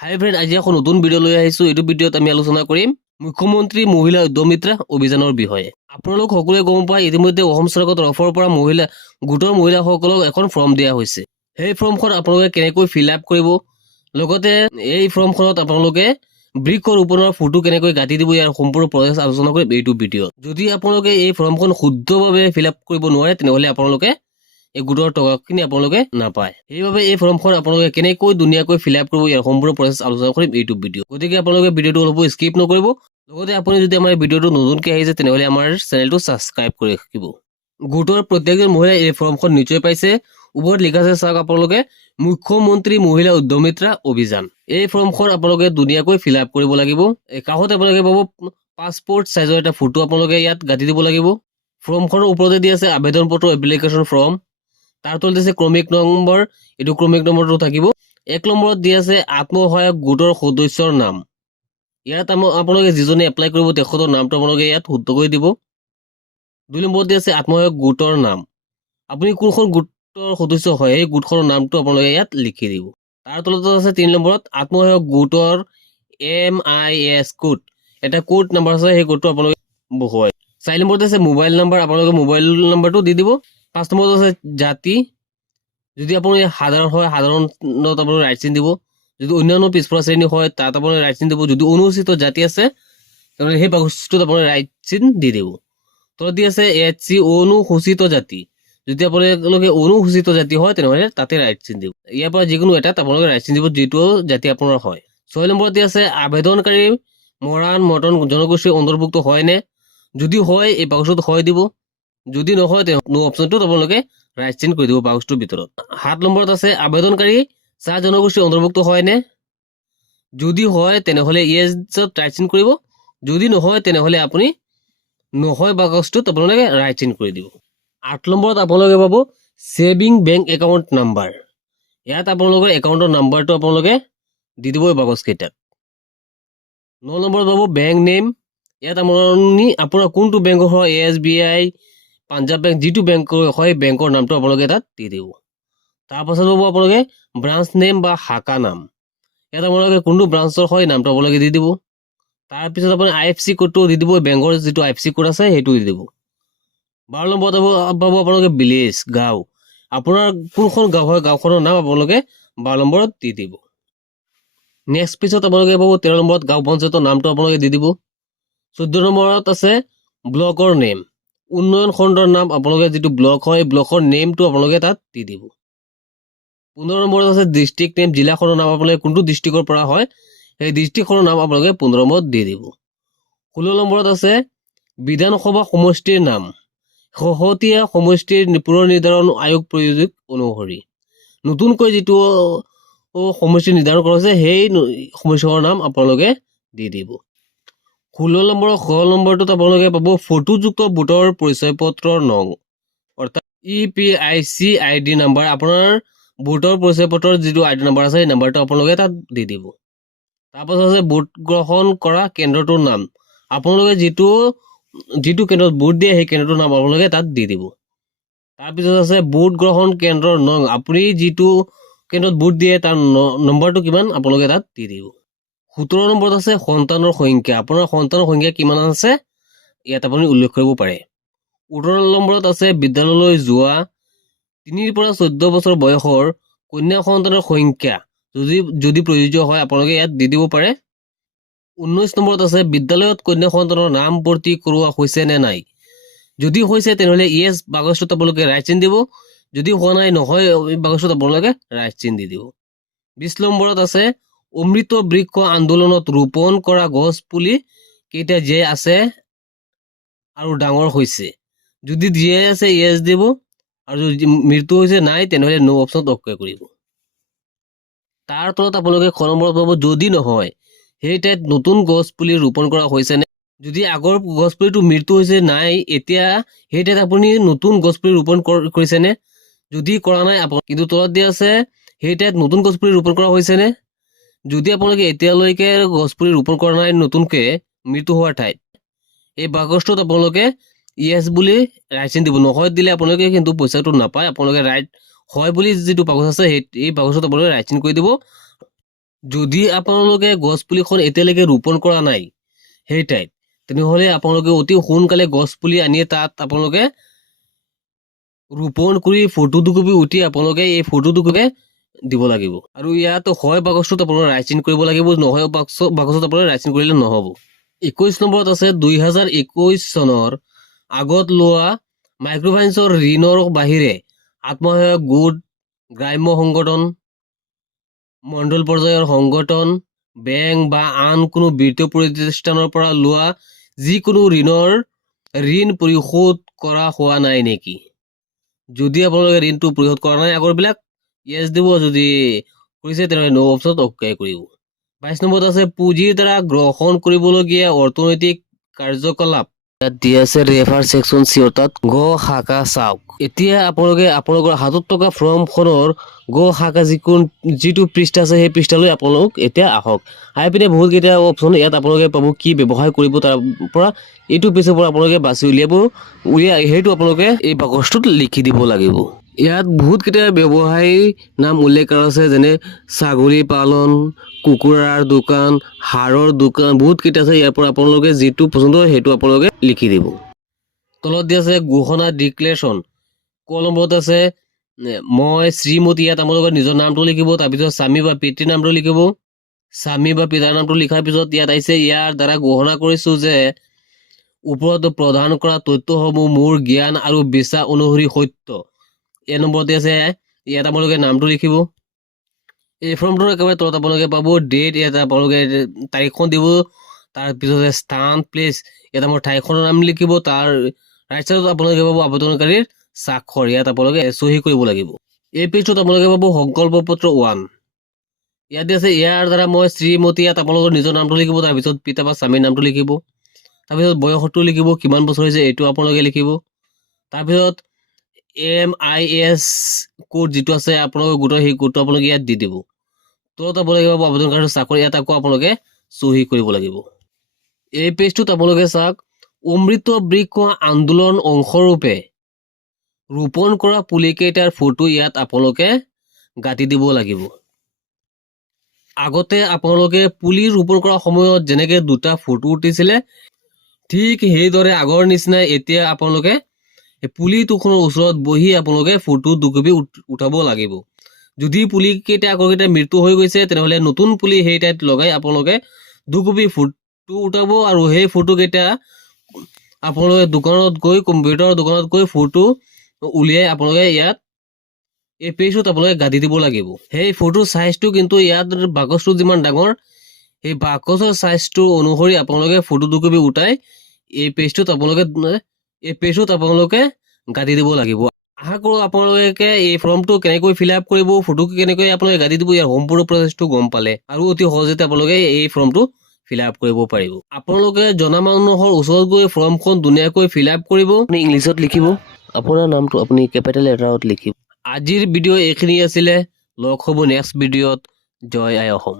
হাই friend, আজি এখন নতুন ভিডিঅ' লৈ আহিছোঁ। এইটো ভিডিঅ'ত আমি আলোচনা কৰিম মুখ্যমন্ত্ৰী মহিলা উদ্যমিতা অভিযানৰ বিষয়ে। আপোনালোক সকলোৱে গম পায়, ইতিমধ্যে অসম চৰকাৰৰ তৰফৰ পৰা গোটৰ মহিলাসকলক এখন ফৰ্ম দিয়া হৈছে। সেই ফৰ্মখন আপোনালোকে কেনেকৈ ফিল আপ কৰিব, লগতে এই ফৰ্মখনত আপোনালোকে বৃক্ষ ৰোপণৰ ফটো কেনেকৈ কাটি দিব, ইয়াৰ সম্পূৰ্ণ প্ৰচেছ আলোচনা কৰিম এইটো ভিডিঅ'ত। যদি আপোনালোকে এই ফৰ্মখন শুদ্ধভাৱে ফিল আপ কৰিব নোৱাৰে, তেনেহ'লে আপোনালোকে এই গোটৰ টকাখিনি আপোনালোকে নাপায়। সেইবাবে এই ফৰ্মখন আপোনালোকে কেনেকৈ ধুনীয়াকৈ ফিল আপ কৰিব, ইয়াৰ সম্পূৰ্ণ প্ৰচেছ আলোচনা কৰিম এইটো ভিডিঅ'। গতিকে আপোনালোকে ভিডিঅ'টো অলপ স্কিপ নকৰিব। লগতে আপুনি যদি আমাৰ ভিডিঅ'টো নতুনকৈ আহিছে, তেনেহ'লে আমাৰ চেনেলটো ছাবস্ক্ৰাইব কৰি ৰাখিব। গোটৰ প্ৰত্যেকজন মহিলাই এই ফৰ্মখন নিশ্চয় পাইছে। ওপৰত লিখা আছে, চাওক আপোনালোকে, মুখ্যমন্ত্ৰী মহিলা উদ্যমিতা অভিযান। এই ফৰ্মখন আপোনালোকে ধুনীয়াকৈ ফিল আপ কৰিব লাগিব। কাষত আপোনালোকে পাব পাছপোৰ্ট চাইজৰ এটা ফটো, আপোনালোকে ইয়াত গাঁঠি দিব লাগিব। ফৰ্মখনৰ ওপৰতে দি আছে আবেদন পত্ৰ, এপ্লিকেশ্যন ফৰ্ম। তাৰ তলত দিছে ক্ৰমিক নম্বৰ, এইটো ক্ৰমিক নম্বৰটো থাকিব। 1 নম্বৰত দি আছে আত্মসহায়ক গোটৰ সদস্যৰ নাম। ইয়াত আপোনালোকে যিজনে এপ্লাই কৰিব তেখেতৰ নামটো আপোনালোকে ইয়াত শুদ্ধকৈ দিব। 2 নম্বৰত দি আছে আত্মসহায়ক গোটৰ নাম। আপুনি কোনখন গোটৰ সদস্য হয়, সেই গোটখনৰ নামটো আপোনালোকে ইয়াত লিখি দিব। তাৰ তলত আছে 3 নম্বৰত আত্মসহায়ক গোটৰ MIS কোড, এটা কোড নম্বৰ আছে, সেই কোডটো আপোনালোকে বহুৱাই। 4 নম্বৰত আছে মোবাইল নম্বৰ, আপোনালোকে মোবাইল নম্বৰটো দি দিব। 5 নম্বৰত আছে জাতি, যদি আপুনি সাধাৰণ হয় সাধাৰণত আপোনালোকে ৰাইট চিন দিব। যদি অন্যান্য পিছপৰা শ্ৰেণী হয় তাত আপোনালোকে ৰাইট চিন দিব। যদি অনুসূচিত জাতি আছে তেনেহ'লে সেই বাকচটোত আপোনালোকে ৰাইট চিন দি দিব। তলত দি আছে HC অনুসূচিত জাতি, যদি আপোনালোকে অনুসূচিত জাতি হয় তেনেহ'লে তাতে ৰাইট চিন দিব। ইয়াৰ পৰা যিকোনো এটাত আপোনালোকে ৰাইট চিন দিব, যিটো জাতি আপোনাৰ হয়। 6 নম্বৰত দি আছে আবেদনকাৰী মৰাণ মৰ্টন জনগোষ্ঠীৰ অন্তৰ্ভুক্ত হয়নে, যদি হয় এই বাকচটোত হয় দিব, যদি নহয় নো অপশ্যনটোত আপোনালোকে ৰাইট চিন কৰি দিব বাকচটোৰ ভিতৰত। 7 নম্বৰত আছে আবেদনকাৰী চাহ জনগোষ্ঠীৰ অন্তৰ্ভুক্ত হয়নে, যদি হয় তেনেহ'লে ইয়েছত ৰাইট চিন কৰিব, যদি নহয় তেনেহ'লে আপুনি নহয় বাকচটোত আপোনালোকে ৰাইট চিন কৰি দিব। 8 নম্বৰত আপোনালোকে পাব ছেভিং বেংক একাউণ্ট নাম্বাৰ। ইয়াত আপোনালোকৰ একাউণ্টৰ নাম্বাৰটো আপোনালোকে দি দিব এই বাকচকেইটাত। 9 নম্বৰত পাব বেংক নেম। ইয়াত আপোনাৰ কোনটো বেংকৰ হয়, SBI, পাঞ্জাৱ বেংক, যিটো বেংকৰ হয় বেংকৰ নামটো আপোনালোকে তাত দি দিব। তাৰপাছত পাব আপোনালোকে ব্ৰাঞ্চ নেম বা শাখা নাম। ইয়াত আপোনালোকে কোনটো ব্ৰাঞ্চৰ হয় নামটো আপোনালোকে দি দিব। তাৰপিছত আপুনি IFC কোডটো দি দিব, বেংকৰ যিটো IFC কোড আছে সেইটো দি দিব। 12 নম্বৰত পাব আপোনালোকে ভিলেজ, গাঁও, আপোনাৰ কোনখন গাঁও হয় গাঁওখনৰ নাম আপোনালোকে 12 নম্বৰত দি দিব। নেক্সট পিছত আপোনালোকে পাব 13 নম্বৰত গাঁও পঞ্চায়তৰ নামটো আপোনালোকে দি দিব। 14 নম্বৰত আছে ব্লকৰ নেম, উন্নয়ন খণ্ডৰ নাম, আপোনালোকে যিটো ব্লক হয় ব্লকৰ নেমটো আপোনালোকে তাত দি দিব। 15 নম্বৰত আছে ডিষ্ট্ৰিক্ট নেম, জিলাখনৰ নাম আপোনালোকে কোনটো ডিষ্ট্ৰিক্টৰ পৰা হয় সেই ডিষ্ট্ৰিক্টখনৰ নাম আপোনালোকে 15 নম্বৰত দি দিব। 16 নম্বৰত আছে বিধানসভা সমষ্টিৰ নাম, শেহতীয়া সমষ্টিৰ পুনৰ নিৰ্ধাৰণ আয়োগ প্ৰয়োগ অনুসৰি নতুনকৈ যিটো সমষ্টি নিৰ্ধাৰণ কৰা হৈছে সেই সমষ্টিখনৰ নাম আপোনালোকে দি দিব। 16 নম্বৰটোত আপোনালোকে পাব ফটোযুক্ত ভোটৰ পৰিচয় পত্ৰৰ নং, অৰ্থাৎ EPIC ID নাম্বাৰ, আপোনাৰ ভোটৰ পৰিচয় পত্ৰৰ যিটো ID নাম্বাৰ আছে সেই নাম্বাৰটো আপোনালোকে তাত দি দিব। তাৰপাছত আছে ভোট গ্ৰহণ কৰা কেন্দ্ৰটোৰ নাম, আপোনালোকে যিটো কেন্দ্ৰত ভোট দিয়ে সেই কেন্দ্ৰটোৰ নাম আপোনালোকে তাত দি দিব। তাৰপিছত আছে ভোট গ্ৰহণ কেন্দ্ৰৰ নং, আপুনি যিটো কেন্দ্ৰত ভোট দিয়ে তাৰ নম্বৰটো কিমান আপোনালোকে তাত দি দিব। 17 নম্বৰত আছে সন্তানৰ সংখ্যা, আপোনাৰ সন্তানৰ সংখ্যা কিমান আছে ইয়াত আপুনি উল্লেখ কৰিব পাৰে। 18 নম্বৰত আছে বিদ্যালয়লৈ যোৱা 3 পৰা 14 বছৰ বয়সৰ কন্যা সন্তানৰ সংখ্যা, যদি প্ৰযোজ্য হয় আপোনালোকে ইয়াত দি দিব পাৰে। 19 নম্বৰত আছে বিদ্যালয়ত কন্যা সন্তানৰ নাম ভৰ্তি কৰোৱা হৈছে নে নাই, যদি হৈছে তেনেহ'লে ইয়েছ বাকচটোত আপোনালোকে ৰাইট চিন দিব, যদি হোৱা নাই নহয় বাকচটোত আপোনালোকে ৰাইট চিন দি দিব। 20 নম্বৰত আছে অমৃত বৃক্ষ আন্দোলনত ৰোপণ কৰা গছ পুলি কেইটা জীয়াই আছে আৰু ডাঙৰ হৈছে, যদি জীয়াই আছে ইয়েছ দিব, আৰু যদি মৃত্যু হৈছে নাই তেনেহ'লে নো অপশ্যনত অকে কৰিব। তাৰ তলত আপোনালোকে খ নম্বৰত পাব যদি নহয় সেই ঠাইত নতুন গছ পুলি ৰোপণ কৰা হৈছেনে, যদি আগৰ গছ পুলিটো মৃত্যু হৈছে নাই, এতিয়া সেই ঠাইত আপুনি নতুন গছ পুলি ৰোপণ কৰিছেনে, যদি কৰা নাই কিন্তু তলত দিয়া আছে সেই ঠাইত নতুন গছ পুলি ৰোপণ কৰা হৈছেনে, যদি আপোনালোকে এতিয়ালৈকে গছ পুলি ৰোপণ কৰা নাই নতুনকৈ মৃত্যু হোৱাৰ ঠাইত, এই বাকচটোত আপোনালোকে ইয়েছ বুলি ৰাইট চিন দিব, নহয় দিলে আপোনালোকে কিন্তু পইচাটো নাপায়। আপোনালোকে ৰাইট হয় বুলি যিটো বাকচ আছে এই বাকচত আপোনালোকে ৰাইট চিন কৰি দিব। যদি আপোনালোকে গছ পুলিখন এতিয়ালৈকে ৰোপণ কৰা নাই সেই ঠাইত, তেনেহ'লে আপোনালোকে অতি সোনকালে গছ পুলি আনি তাত আপোনালোকে ৰোপণ কৰি ফটো দুকপি উঠি আপোনালোকে এই ফটো দুকপি দিব লাগিব। আৰু ইয়াত হয় বাকচটোত আপোনালোকে ৰাইচিং কৰিব লাগিব, নহয় বাকচত আপোনালোকে ৰাইচিং কৰিলে নহ'ব। 21 নম্বৰত আছে 2021 চনৰ আগত লোৱা মাইক্ৰ'ফাইনেন্সৰ ঋণৰ বাহিৰে আত্মসহায়ক গোট, গ্ৰাম্য সংগঠন, মণ্ডল পৰ্যায়ৰ সংগঠন, বেংক বা আন কোনো বিত্তীয় প্ৰতিষ্ঠানৰ পৰা লোৱা যিকোনো ঋণ পৰিশোধ কৰা হোৱা নাই নেকি? যদি আপোনালোকে ঋণটো পৰিশোধ কৰা নাই আগৰবিলাক, য়েছ দিব। যদি কৰিছে তেনেহ'লে ন' অপশ্যনত অ'কে কৰিব। 22 নম্বৰত আছে পুঁজিৰ দ্বাৰা গ্ৰহণ কৰিবলগীয়া অৰ্থনৈতিক কাৰ্যকলাপ। ইয়াত দি আছে ৰেফাৰ ছেকশ্যন চি, অৰ্থাৎ গ শাখা চাওক। এতিয়া আপোনালোকে আপোনালোকৰ হাতত থকা ফৰ্মখনৰ গ শাখা যিটো পৃষ্ঠা আছে সেই পৃষ্ঠালৈ আপোনালোক এতিয়া আহক। আহি পিনে বহুতকেইটা অপশ্যন ইয়াত আপোনালোকে পাব কি ব্যৱসায় কৰিব, তাৰ পৰা এইটো পেজৰ পৰা আপোনালোকে বাছি উলিয়াই সেইটো আপোনালোকে এই বাকচটোত লিখি দিব লাগিব। ইয়াত বহুতকেইটা ব্যৱসায়ীৰ নাম উল্লেখ কৰা আছে, যেনে ছাগলী পালন, কুকুৰাৰ দোকান, হাড়ৰ দোকান, বহুতকেইটা আছে। ইয়াৰ পৰা আপোনালোকে যিটো পচন্দ হয় সেইটো আপোনালোকে লিখি দিব। তলত দিয়া আছে ঘোষণা ডিক্লেৰেশ্যন। ক নম্বৰত আছে মই শ্ৰীমতী, ইয়াত আপোনালোকে নিজৰ নামটো লিখিব, তাৰপিছত স্বামী বা পিতৃৰ নামটো লিখিব। স্বামী বা পিতাৰ নামটো লিখাৰ পিছত ইয়াত আহিছে ইয়াৰ দ্বাৰা ঘোষণা কৰিছো যে ওপৰত প্ৰদান কৰা তথ্যসমূহ মোৰ জ্ঞান আৰু বিশ্বাস অনুসৰি সত্য। এই নম্বৰতে আছে ইয়াত আপোনালোকে নামটো লিখিব। এই ফৰ্মটোৰ একেবাৰে তলত আপোনালোকে পাব ডেট, ইয়াত আপোনালোকে তাৰিখখন দিব, তাৰপিছত স্থান প্লেচ, ইয়াত আমাৰ ঠাইখনৰ নাম লিখিব, তাৰ ৰাইট চাইডত আপোনালোকে পাব আবেদনকাৰীৰ স্বাক্ষৰ, ইয়াত আপোনালোকে চহী কৰিব লাগিব। এই পেজটোত আপোনালোকে পাব সংকল্প পত্ৰ 1। ইয়াত আছে ইয়াৰ দ্বাৰা মই শ্ৰীমতী, ইয়াত আপোনালোকৰ নিজৰ নামটো লিখিব, তাৰপিছত পিতা বা স্বামীৰ নামটো লিখিব, তাৰপিছত বয়সটো লিখিব, কিমান বছৰ হৈছে এইটো আপোনালোকে লিখিব, তাৰপিছত MIS কোড যিটো আছে আপোনালোকৰ গোটৰ, সেই কোডটো আপোনালোকে ইয়াত দি দিব। তলত আপোনালোকে পাব আবেদনকাৰীৰ স্বাক্ষৰ, ইয়াত আকৌ আপোনালোকে চহী কৰিব লাগিব। এই পেজটোত আপোনালোকে চাওক অমৃত বৃক্ষ আন্দোলন অংশৰূপে ৰোপণ কৰা পুলিকেইটাৰ ফটো ইয়াত আপোনালোকে গাঁঠি দিব লাগিব। আগতে আপোনালোকে পুলি ৰোপণ কৰাৰ সময়ত যেনেকে দুটা ফটো উঠিছিলে, ঠিক সেইদৰে আগৰ নিচিনাই এতিয়া আপোনালোকে পুলিটোখনৰ ওচৰত বহি আপোনালোকে ফটো দুকপি উঠাব লাগিব। যদি পুলিকেইটা আগৰকেইটা মৃত্যু হৈ গৈছে তেনেহ'লে নতুন পুলি সেই ঠাইত লগাই আপোনালোকে দুকপি ফটো উঠাব, আৰু সেই ফটোকেইটা আপোনালোকে দোকানত গৈ, কম্পিউটাৰৰ দোকানত গৈ ফটো উলিয়াই আপোনালোকে ইয়াত এই পেজটোত আপোনালোকে গাঁঠি দিব লাগিব। সেই ফটো চাইজটো কিন্তু ইয়াত বাকচটো যিমান ডাঙৰ, সেই বাকচৰ চাইজটো অনুসৰি আপোনালোকে ফটো দুকপি উঠাই এই পেজটোত আপোনালোকে গাঁঠি দিব লাগিব। আশা কৰোঁ আপোনালোকে এই ফৰ্মটো কেনেকৈ ফিল আপ কৰিব, ফটো কেনেকৈ আপোনালোকে গাঁঠি দিব, ইয়াৰ সম্পূৰ্ণ প্ৰচেছটো গম পালে, আৰু অতি সহজতে আপোনালোকে এই ফৰ্মটো ফিল আপ কৰিব পাৰিব। আপোনালোকে জনা মানুহৰ ওচৰত গৈ ফৰ্মখন ধুনীয়াকৈ ফিল আপ কৰিব। আপুনি ইংলিছত লিখিব, আপোনাৰ নামটো আপুনি কেপিটেল লেটাৰত লিখিব। আজিৰ ভিডিঅ' এইখিনি আছিলে, লগ হ'ব নেক্সট ভিডিঅ'ত। জয় আই অসম।